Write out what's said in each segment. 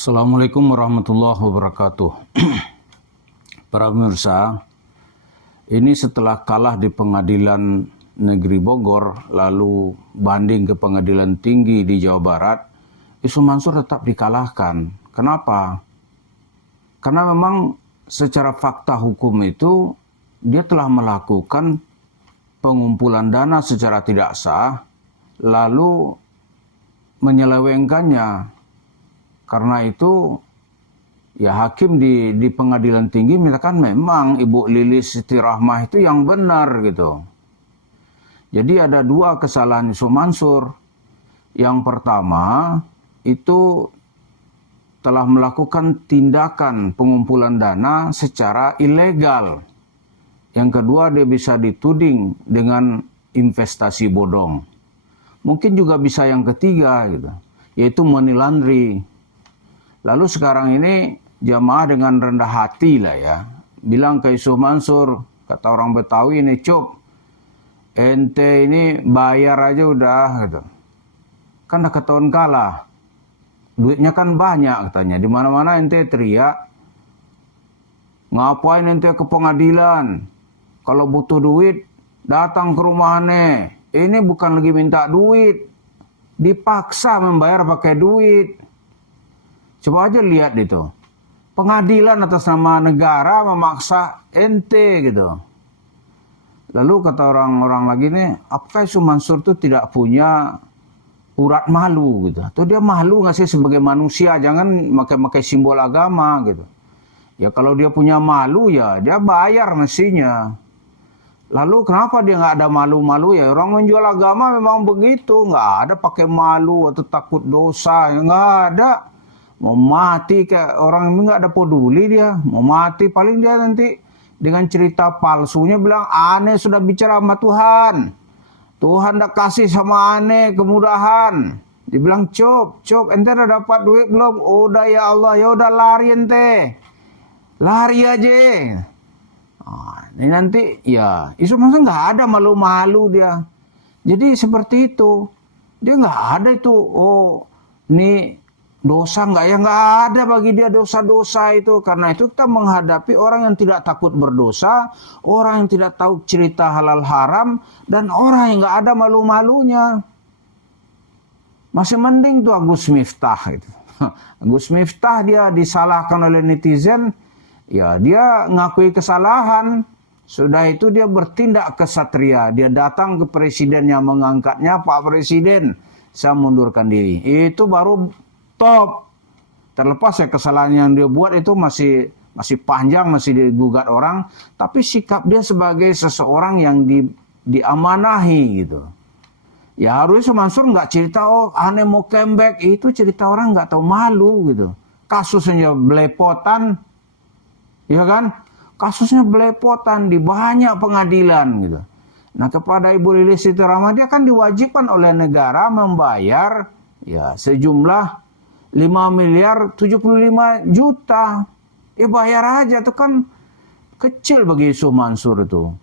Assalamualaikum warahmatullahi wabarakatuh. Para pemirsa, ini setelah kalah di Pengadilan Negeri Bogor, lalu banding ke Pengadilan Tinggi di Jawa Barat, Yusuf Mansur tetap dikalahkan. Kenapa? Karena memang secara fakta hukum itu, dia telah melakukan pengumpulan dana secara tidak sah, lalu menyelewengkannya. Karena itu, ya hakim di Pengadilan Tinggi menyatakan memang Ibu Lilis Siti Rahmah itu yang benar gitu. Jadi ada dua kesalahan Yusuf Mansur. Yang pertama, itu telah melakukan tindakan pengumpulan dana secara ilegal. Yang kedua, dia bisa dituding dengan investasi bodong. Mungkin juga bisa yang ketiga gitu, yaitu money laundry. Lalu sekarang ini jamaah dengan rendah hati lah ya, bilang ke Yusuf Mansur, kata orang Betawi ini, Cuk, ente ini bayar aja udah gitu. Kan udah ketahuan kalah, duitnya kan banyak katanya, di mana-mana ente teriak, ngapain ente ke pengadilan? Kalau butuh duit, datang ke rumah aneh. Ini bukan lagi minta duit, dipaksa membayar pakai duit. Coba aja lihat itu. Pengadilan atas nama negara memaksa ente gitu. Lalu kata orang-orang lagi nih, apakah Yusuf Mansur itu tidak punya urat malu gitu? Atau dia malu nggak sih sebagai manusia? Jangan pakai simbol agama gitu. Ya kalau dia punya malu ya dia bayar mestinya. Lalu kenapa dia nggak ada malu-malu ya? Orang menjual agama memang begitu. Nggak ada pakai malu atau takut dosa. Ya, nggak ada. Mau mati kayak orang ini nggak ada peduli dia. Mau mati paling dia nanti dengan cerita palsunya bilang aneh sudah bicara sama Tuhan. Tuhan udah kasih sama aneh kemudahan. Dibilang cop, ente udah dapat duit belum? Udah ya Allah, ya udah lari ente. Lari aja. Nah, ini nanti ya Yusuf Mansur nggak ada malu-malu dia. Jadi seperti itu. Dia nggak ada itu. Oh, ini dosa nggak? Ya nggak ada bagi dia dosa-dosa itu. Karena itu kita menghadapi orang yang tidak takut berdosa, orang yang tidak tahu cerita halal haram, dan orang yang nggak ada malu-malunya. Masih mending tuh Agus Miftah itu. Agus Miftah dia disalahkan oleh netizen, ya dia ngakui kesalahan. Sudah itu dia bertindak kesatria. Dia datang ke presiden yang mengangkatnya, Pak Presiden, saya mundurkan diri. Itu baru top. Terlepas ya kesalahan yang dia buat itu masih panjang, masih digugat orang, tapi sikap dia sebagai seseorang yang diamanahi gitu. Ya harusnya Mansur nggak cerita oh aneh mau comeback, itu cerita orang nggak tahu malu gitu. Kasusnya belepotan, ya kan? Kasusnya belepotan di banyak pengadilan gitu. Nah kepada Ibu Lilis Siti Rahmah dia kan diwajibkan oleh negara membayar ya sejumlah 5.075 juta. Bayar aja itu kan kecil bagi Yusuf Mansur itu.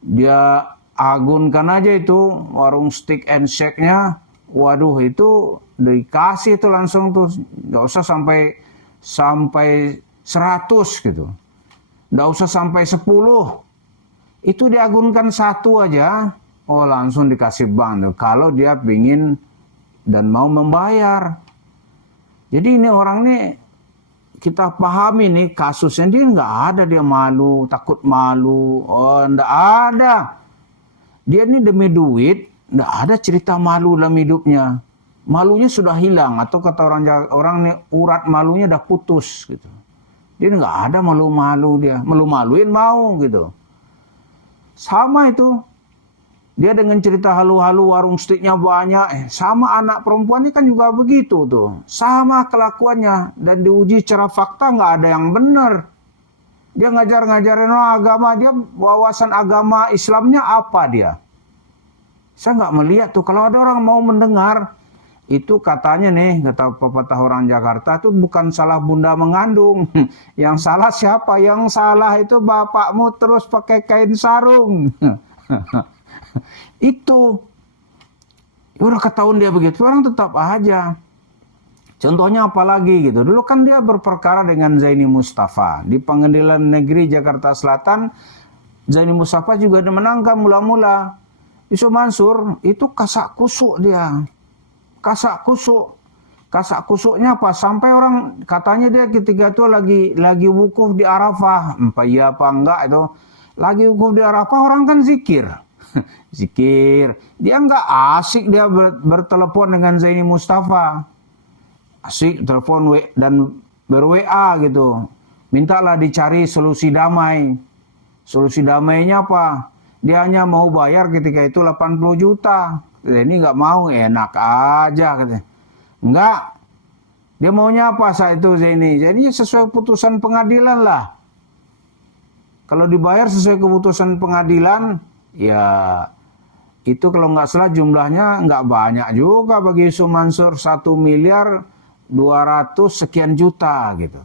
Dia agunkan aja itu warung steak and shake-nya. Waduh itu dikasih itu langsung tuh. Nggak usah sampai 100 gitu. Nggak usah sampai 10. Itu diagunkan satu aja. Oh langsung dikasih bank tuh. Kalau dia pingin dan mau membayar. Jadi ini orang nih kita pahami nih kasusnya dia nggak ada dia malu, takut malu, oh nggak ada. Dia ini demi duit, nggak ada cerita malu dalam hidupnya. Malunya sudah hilang atau kata orang nih urat malunya udah putus gitu. Dia nggak ada malu-malu dia, malu-maluin mau gitu. Sama itu. Dia dengan cerita halu-halu warung steaknya banyak. Sama anak perempuan ini kan juga begitu tuh. Sama kelakuannya. Dan diuji secara fakta nggak ada yang benar. Dia ngajarin agama. Dia wawasan agama Islamnya apa dia? Saya nggak melihat tuh. Kalau ada orang mau mendengar. Itu katanya nih. Kata pepatah orang Jakarta. Itu bukan salah bunda mengandung. Yang salah siapa? Yang salah itu bapakmu terus pakai kain sarung. Itu udah ketahuan dia begitu, orang tetap aja Contohnya apa lagi gitu. Dulu kan dia berperkara dengan Zaini Mustafa. Di Pengadilan Negeri Jakarta Selatan, Zaini Mustafa juga dimenangkan mula-mula. Yusuf Mansur itu kasak kusuk dia. Kasak kusuk. Kasak kusuknya apa? Sampai orang katanya dia ketika itu lagi wukuf di Arafah. Iya apa enggak itu. Lagi wukuf di Arafah orang kan zikir. Zikir. Dia enggak asik dia bertelepon dengan Zaini Mustafa. Asik telepon dan ber-WA gitu. Mintalah dicari solusi damai. Solusi damainya apa? Dia hanya mau bayar ketika itu 80 juta. Ini nggak mau, enak aja katanya. Enggak. Dia maunya apa saat itu Zaini? Jadi sesuai putusan pengadilan lah. Kalau dibayar sesuai keputusan pengadilan, ya itu kalau nggak salah jumlahnya nggak banyak juga bagi Yusuf Mansur, 1.200.000.000 sekian juta gitu.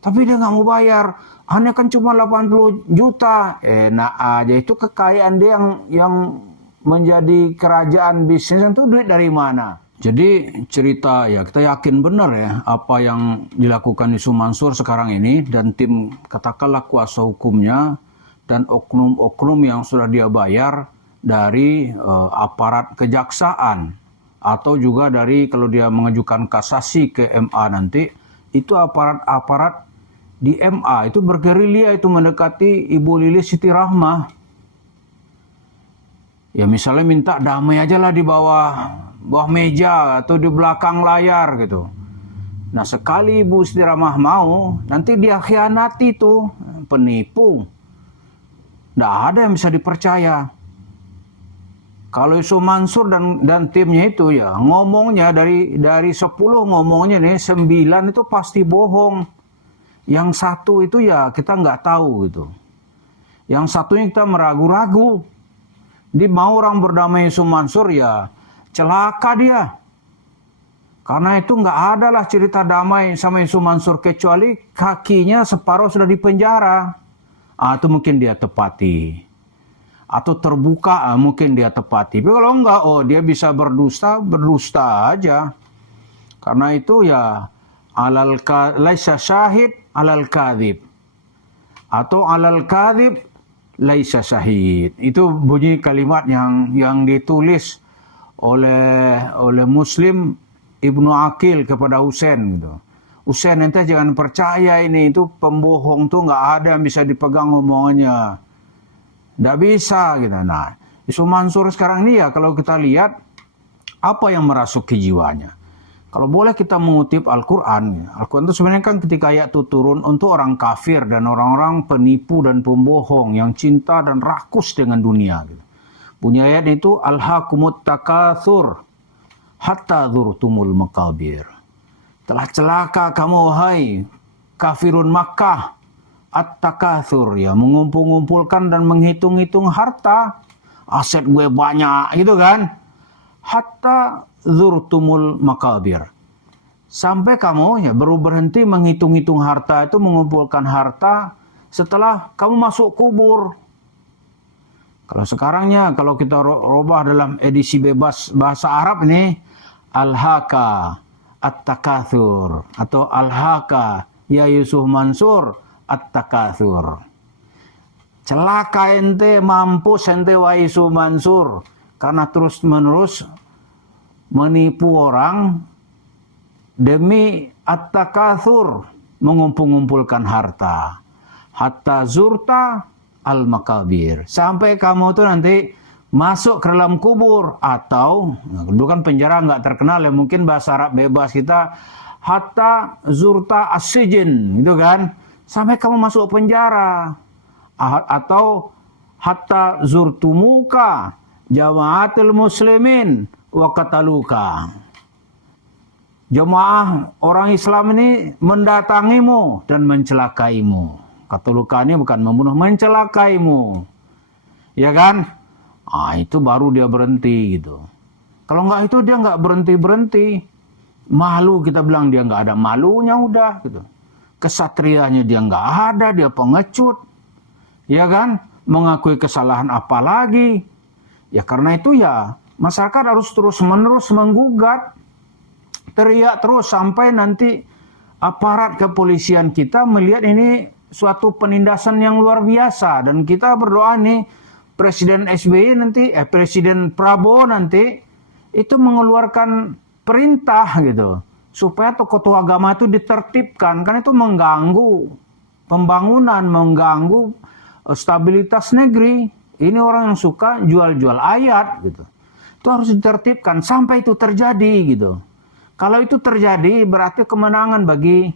Tapi dia nggak mau bayar, hanya kan cuma 80 juta. Enak aja, itu kekayaan dia yang menjadi kerajaan bisnis itu duit dari mana? Jadi cerita ya kita yakin benar ya apa yang dilakukan Yusuf Mansur sekarang ini dan tim katakanlah kuasa hukumnya dan oknum-oknum yang sudah dia bayar dari aparat kejaksaan atau juga dari kalau dia mengajukan kasasi ke MA nanti itu aparat-aparat di MA itu bergerilya itu mendekati Ibu Lilis Siti Rahmah. Ya misalnya minta damai aja lah di bawah meja atau di belakang layar gitu. Nah sekali Ibu Siti Rahmah mau, nanti dia khianati tuh, penipu. Nggak ada yang bisa dipercaya. Kalau Yusuf Mansur dan timnya itu ya ngomongnya dari 10 ngomongnya nih 9 itu pasti bohong. Yang satu itu ya kita nggak tahu gitu. Yang satunya kita meragu-ragu. Dia mau orang berdamai Yusuf Mansur ya celaka dia. Karena itu nggak ada lah cerita damai sama Yusuf Mansur kecuali kakinya separuh sudah dipenjara. Itu mungkin dia tepati. Atau terbuka mungkin dia tepati. Tapi kalau enggak, dia bisa berdusta aja. Karena itu ya laisa syahid alal kadhib. Atau alal kadhib laisa syahid. Itu bunyi kalimat yang ditulis oleh Muslim Ibnu Aqil kepada Husain gitu. Husain ente jangan percaya ini itu pembohong tuh nggak ada yang bisa dipegang omongannya. Nggak bisa gitu. Nah, Yusuf Mansur sekarang ini ya kalau kita lihat apa yang merasuki jiwanya. Kalau boleh kita mengutip Al-Quran. Al-Quran itu sebenarnya kan ketika ayat itu turun untuk orang kafir dan orang-orang penipu dan pembohong yang cinta dan rakus dengan dunia. Gitu. Punya ayat itu Alhaakumut takatsur hatta dzurtumul maqabir. Telah celaka kamu hai kafirun Makkah. At-takatsur ya mengumpul-ngumpulkan dan menghitung-hitung harta, aset gue banyak gitu kan. Hatta dzurtumul maqabir. Sampai kamu ya baru berhenti menghitung-hitung harta itu mengumpulkan harta setelah kamu masuk kubur. Kalau sekarangnya kalau kita robah dalam edisi bebas bahasa Arab ini alhaka at-takatsur atau alhaka ya Yusuf Mansur at-takatsur. Celaka ente, mampus ente wahai Yusuf Mansur karena terus-menerus menipu orang demi at-takatsur, mengumpul-ngumpulkan harta. Hatta zurta al-makabir. Sampai kamu tuh nanti masuk ke dalam kubur atau dulu kan penjara nggak terkenal ya, mungkin bahasa Arab bebas kita hatta zurta as-sijn gitu kan. Sampai kamu masuk penjara. Atau hatta zurtumuka jamaatul muslimin wa qataluka. Jemaah orang Islam ini mendatangimu dan mencelakaimu. Qataluka ini bukan membunuh, mencelakaimu. Ya kan? Itu baru dia berhenti gitu. Kalau enggak itu dia enggak berhenti-berhenti. Malu kita bilang dia enggak ada malunya udah gitu. Kesatrianya dia nggak ada, dia pengecut, ya kan? Mengakui kesalahan apa lagi? Ya karena itu ya masyarakat harus terus-menerus menggugat. teriak terus sampai nanti aparat kepolisian kita melihat ini suatu penindasan yang luar biasa. Dan kita berdoa nih, Presiden SBY nanti, Presiden Prabowo nanti, itu mengeluarkan perintah gitu, supaya tokoh-tokoh agama itu ditertibkan. Kan itu mengganggu pembangunan, mengganggu stabilitas negeri. Ini orang yang suka jual-jual ayat gitu. Itu harus ditertibkan sampai itu terjadi gitu. Kalau itu terjadi berarti kemenangan bagi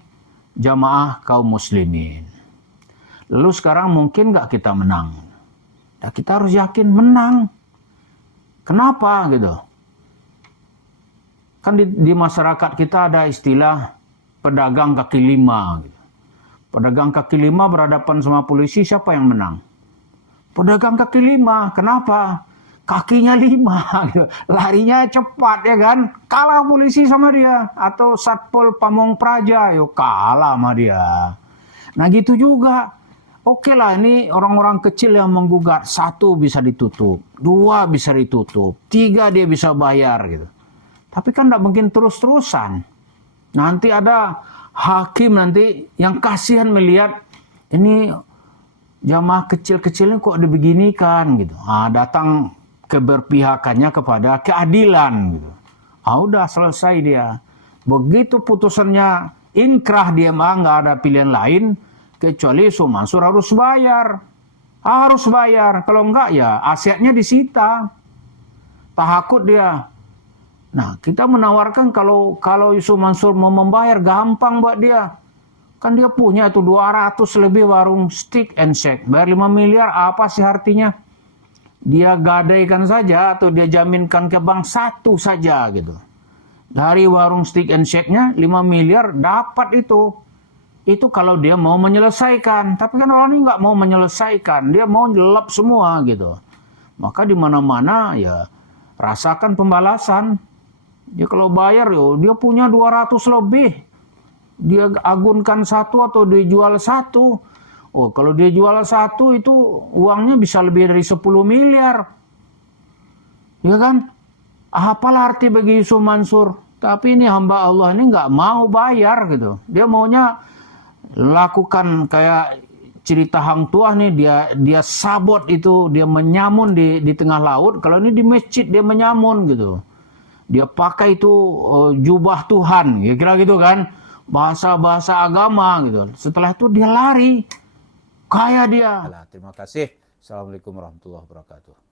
jamaah kaum muslimin. Lalu sekarang mungkin nggak kita menang? Ya, kita harus yakin menang. Kenapa gitu? Kan di masyarakat kita ada istilah pedagang kaki lima. Gitu. Pedagang kaki lima berhadapan sama polisi, siapa yang menang? Pedagang kaki lima. Kenapa? Kakinya 5, gitu. Larinya cepat ya kan, kalah polisi sama dia. Atau Satpol Pamong Praja, yuk kalah sama dia. Nah gitu juga, oke lah ini orang-orang kecil yang menggugat, 1 bisa ditutup, 2 bisa ditutup, 3 dia bisa bayar gitu. Tapi kan tidak mungkin terus-terusan. Nanti ada hakim nanti yang kasihan melihat ini jamaah kecil-kecilnya kok dibeginikan gitu. Nah, datang keberpihakannya kepada keadilan gitu. Udah selesai dia. Begitu putusannya inkrah, dia mah nggak ada pilihan lain kecuali Yusuf Mansur harus bayar. Harus bayar. Kalau enggak ya asetnya disita. Tahakut dia. Nah, kita menawarkan kalau Yusuf Mansur mau membayar gampang buat dia. Kan dia punya itu 200 lebih warung stick and shake. Bayar 5 miliar apa sih artinya? Dia gadaikan saja atau dia jaminkan ke bank 1 saja gitu. Dari warung stick and shake-nya 5 miliar dapat itu. Itu kalau dia mau menyelesaikan. Tapi kan orang ini nggak mau menyelesaikan. Dia mau nyelap semua gitu. Maka di mana-mana ya rasakan pembalasan. Dia kalau bayar dia punya 200 lebih. Dia agunkan 1 atau dia jual 1. Oh, kalau dia jual 1 itu uangnya bisa lebih dari 10 miliar. Ya kan? Apalah arti bagi Yusuf Mansur. Tapi ini hamba Allah ini nggak mau bayar gitu. Dia maunya lakukan kayak cerita Hang Tuah nih. Dia sabot itu, dia menyamun di tengah laut. Kalau ini di masjid dia menyamun gitu. Dia pakai itu jubah Tuhan. Kira-kira gitu kan. Bahasa-bahasa agama gitu. Setelah itu dia lari. Kaya dia. Terima kasih. Assalamualaikum warahmatullahi wabarakatuh.